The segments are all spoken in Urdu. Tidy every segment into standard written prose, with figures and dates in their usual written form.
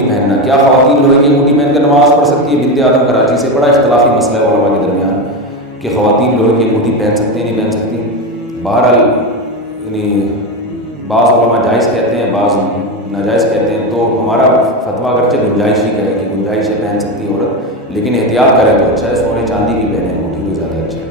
انگوٹھی پہننا، کیا خواتین لوہے کی انگوٹھی پہن کر نماز پڑھ سکتی ہے؟ بنت آدم کراچی سے، بڑا اختلافی مسئلہ ہے علماء کے درمیان کہ خواتین لوہے کی انگوٹھی پہن سکتی ہیں نہیں پہن سکتی۔ بہرحال یعنی بعض علماء جائز کہتے ہیں، بعض ناجائز کہتے ہیں، تو ہمارا فتویٰ اگرچہ گنجائش ہی ہے کہ گنجائش ہے پہن سکتی ہے عورت، لیکن احتیاط کرے تو اچھا ہے، سونے چاندی کی پہنے انگوٹھی تو زیادہ اچھا ہے۔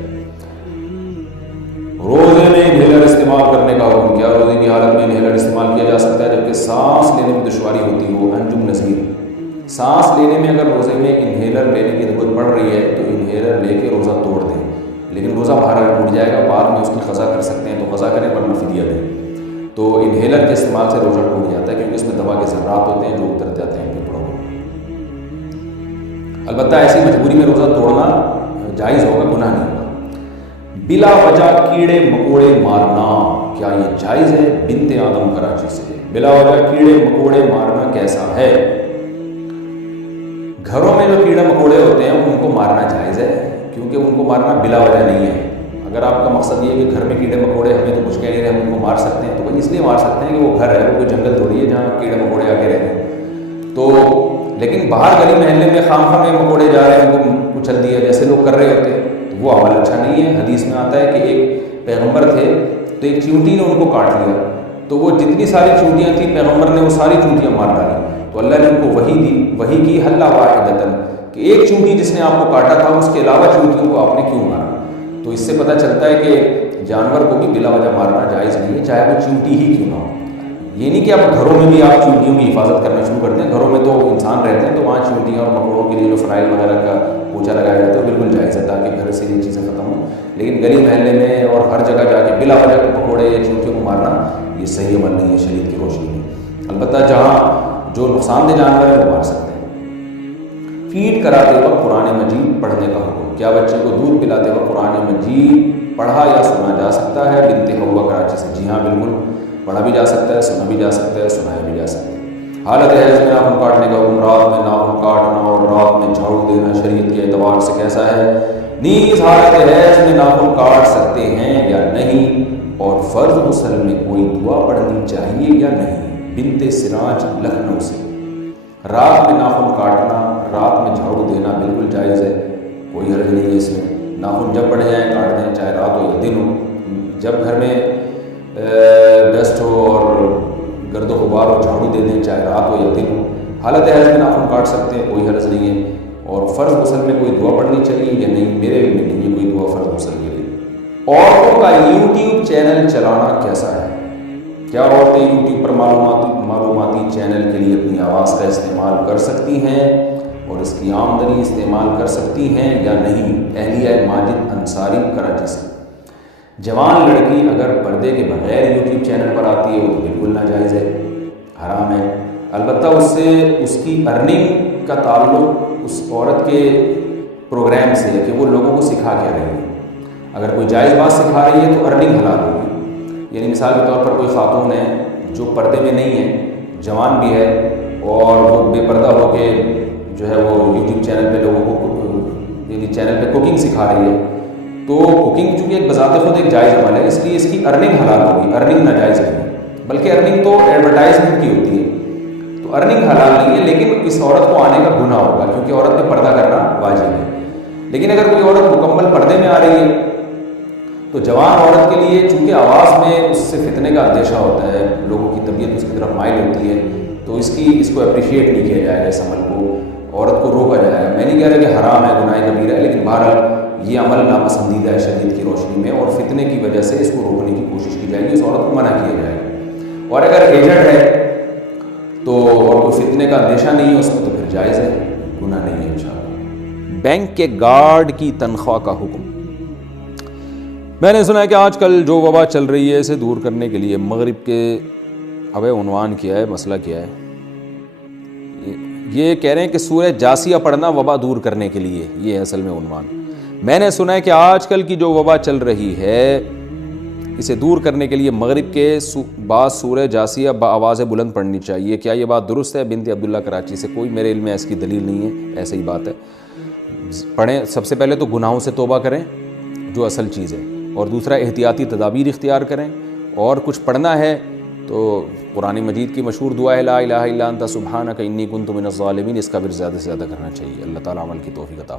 روزے میں انہیلر استعمال کرنے کا حکم، کیا روزے کی حالت میں انہیلر استعمال کیا جا سکتا ہے جبکہ سانس لینے میں دشواری ہوتی ہو؟ انجم نذیر، سانس لینے میں اگر روزے میں انہیلر لینے کی ضرورت پڑ رہی ہے تو انہیلر لے کے روزہ توڑ دیں، لیکن روزہ باہر ٹوٹ جائے گا، بعد میں اس کی قضا کر سکتے ہیں تو قضا کریں ورنہ فدیہ دیں۔ تو انہیلر کے استعمال سے روزہ ٹوٹ جاتا ہے کیونکہ اس میں دوا کے ذرات ہوتے ہیں جو اتر جاتے ہیں پھیپھڑوں میں۔ البتہ ایسی مجبوری میں روزہ توڑنا جائز ہوگا، گناہ نہیں ہوگا۔ بلا وجہ کیڑے مکوڑے مارنا، کیا یہ جائز ہے؟ بنت آدم کراچی سے، بلا وجہ کیڑے مکوڑے مارنا کیسا ہے؟ گھروں میں جو کیڑے مکوڑے ہوتے ہیں ان کو مارنا جائز ہے، کیونکہ ان کو مارنا بلا وجہ نہیں ہے۔ اگر آپ کا مقصد یہ ہے کہ گھر میں کیڑے مکوڑے ہمیں تو کچھ کہہ نہیں رہے، ہم ان کو مار سکتے ہیں، تو وہ اس لیے مار سکتے ہیں کہ وہ گھر ہے، وہ کوئی جنگل تھوڑی ہے جہاں کیڑے مکوڑے آ کے رہتے ہیں۔ تو لیکن باہر گلی محلے میں خام خواہ میں مکوڑے جا رہے ہیں، ان کو کچل دیا جیسے لوگ کر رہے ہوتے ہیں، تو وہ عمل اچھا نہیں ہے۔ حدیث میں آتا ہے کہ ایک پیغمبر تھے تو ایک چیونٹی نے ان کو کاٹ لیا، تو وہ جتنی ساری چونٹیاں تھیں پیغمبر نے وہ ساری چونٹیاں مار ڈالی، تو اللہ نے ان کو وحی دی، وحی کی حل واحدۃ، کہ ایک چونٹی جس نے آپ کو کاٹا تھا اس کے علاوہ چونٹیوں کو آپ نے کیوں مارا؟ تو اس سے پتہ چلتا ہے کہ جانور کو بھی بلا وجہ مارنا جائز نہیں ہے، چاہے وہ چونٹی ہی کیوں نہ ہو۔ یہ نہیں کہ آپ گھروں میں بھی آپ چونٹیوں کی حفاظت کرنا شروع کر دیں، گھروں میں تو انسان رہتے ہیں تو وہاں چونٹیاں اور مکوڑوں کے لیے جو فنائل وغیرہ کا پوچھا لگایا جاتا ہے وہ بالکل جائز ہے تاکہ گھر سے یہ چیزیں ختم ہوں، لیکن گلی محلے میں اور ہر جگہ جا کے بلا وجہ مکوڑے یا چونٹیوں کو مارنا یہ صحیح عمل نہیں ہے شریعت کی روشنی میں۔ البتہ جہاں جو نقصان دہ جانور ہے وہ مار سکتے ہیں۔ فیڈ کراتے وقت قرآن مجید پڑھنے کا حکم، کیا بچے کو دودھ پلاتے وقت قرآن مجید پڑھا یا سنا جا سکتا ہے؟ بنت حوا کراچی سے، جی ہاں بالکل پڑھا بھی جا سکتا ہے، سنا بھی جا سکتا ہے، سنایا بھی جا سکتا ہے۔ حالت حیض میں ناخن کاٹنے کا حکم، رات میں ناخن کاٹنا اور رات میں جھاڑو دینا شریعت کے اعتبار سے کیسا ہے؟ نیز حالت حیض میں ناخن کاٹ سکتے ہیں یا نہیں، اور فرض غسل میں کوئی دعا پڑھنی چاہیے یا نہیں؟ بنت سراج لکھنؤ سے، رات میں ناخن کاٹنا، رات میں جھاڑو دینا بالکل جائز ہے، کوئی حرج نہیں ہے اس میں، ناخن جب بڑھ جائیں کاٹ دیں، چاہے رات ہو یا دن ہو۔ جب گھر میں ڈسٹ ہو اور گرد و غبار ہو جھاڑو دے دیں، چاہے رات ہو یا دن ہو۔ حالت حیض میں ناخن کاٹ سکتے ہیں، کوئی حرج نہیں ہے، اور فرض غسل میں کوئی دعا پڑھنی چاہیے یا نہیں؟ میرے علم میں نہیں ہے کوئی دعا فرض غسل کے لیے۔ عورتوں کا یوٹیوب چینل چلانا کیسا ہے؟ کیا عورتیں یوٹیوب پر معلوماتی چینل کے لیے اپنی آواز کا استعمال کر سکتی ہیں اور اس کی آمدنی استعمال کر سکتی ہیں یا نہیں؟ اہلیہ ماجد انصاری کراچی سے، جوان لڑکی اگر پردے کے بغیر یوٹیوب چینل پر آتی ہے وہ تو بالکل ناجائز ہے، حرام ہے۔ البتہ اس سے اس کی ارننگ کا تعلق اس عورت کے پروگرام سے ہے کہ وہ لوگوں کو سکھا کیا رہی ہے۔ اگر کوئی جائز بات سکھا رہی ہے تو ارننگ حلال ہوگی۔ یعنی مثال کے طور پر کوئی خاتون ہے جو پردے میں نہیں ہے، جوان بھی ہے، اور وہ بے پردہ ہو کے جو ہے وہ یوٹیوب چینل پہ لوگوں کو یعنی چینل پہ کوکنگ سکھا رہی ہے، تو کوکنگ چونکہ ایک بذات خود ایک جائز عمل ہے، اس لیے اس کی ارننگ حلال ہوگی، ارننگ ناجائز نہیں ہے، بلکہ ارننگ تو ایڈورٹائزمنٹ کی ہوتی ہے، تو ارننگ حلال نہیں ہے، لیکن اس عورت کو آنے کا گناہ ہوگا کیونکہ عورت پہ پردہ کرنا واجب ہے۔ لیکن اگر کوئی عورت مکمل پردے میں آ رہی ہے تو جوان عورت کے لیے چونکہ آواز میں اس سے فتنے کا اندیشہ ہوتا ہے، لوگوں کی طبیعت اس کی طرف مائل ہوتی ہے، تو اس کو اپریشیٹ نہیں کیا جائے گا، اس عمل کو عورت کو روکا جائے گا۔ میں نہیں کہہ رہا کہ حرام ہے، گناہ کبیرہ ہے، لیکن بہرحال یہ عمل ناپسندیدہ ہے شریعت کی روشنی میں، اور فتنے کی وجہ سے اس کو روکنے کی کوشش کی جائے گی، اس عورت کو منع کیا جائے گا۔ اور اگر ایجنٹ ہے تو اور کوئی فتنے کا اندیشہ نہیں ہے اس کو تو پھر جائز ہے، گناہ نہیں ہے انشاءاللہ۔ بینک کے گارڈ کی تنخواہ کا حکم، میں نے سنا ہے کہ آج کل جو وبا چل رہی ہے اسے دور کرنے کے لیے مغرب کے عنوان کیا ہے، مسئلہ کیا ہے؟ یہ کہہ رہے ہیں کہ سورہ جاسیہ پڑھنا وبا دور کرنے کے لیے، یہ ہے اصل میں عنوان۔ میں نے سنا ہے کہ آج کل کی جو وبا چل رہی ہے اسے دور کرنے کے لیے مغرب کے بعد سورہ جاسیہ بآواز بلند پڑھنی چاہیے، کیا یہ بات درست ہے؟ بنت عبداللہ کراچی سے، کوئی میرے علم میں اس کی دلیل نہیں ہے، ایسے ہی بات ہے، پڑھیں۔ سب سے پہلے تو گناہوں سے توبہ کریں جو اصل چیز ہے، اور دوسرا احتیاطی تدابیر اختیار کریں، اور کچھ پڑھنا ہے تو قرآن مجید کی مشہور دعا ہے لا الہ الا انت سبحانک انی کنت من الظالمین، اس کا بھی زیادہ سے زیادہ کرنا چاہیے۔ اللہ تعالیٰ عمل کی توفیق عطا فرمائے۔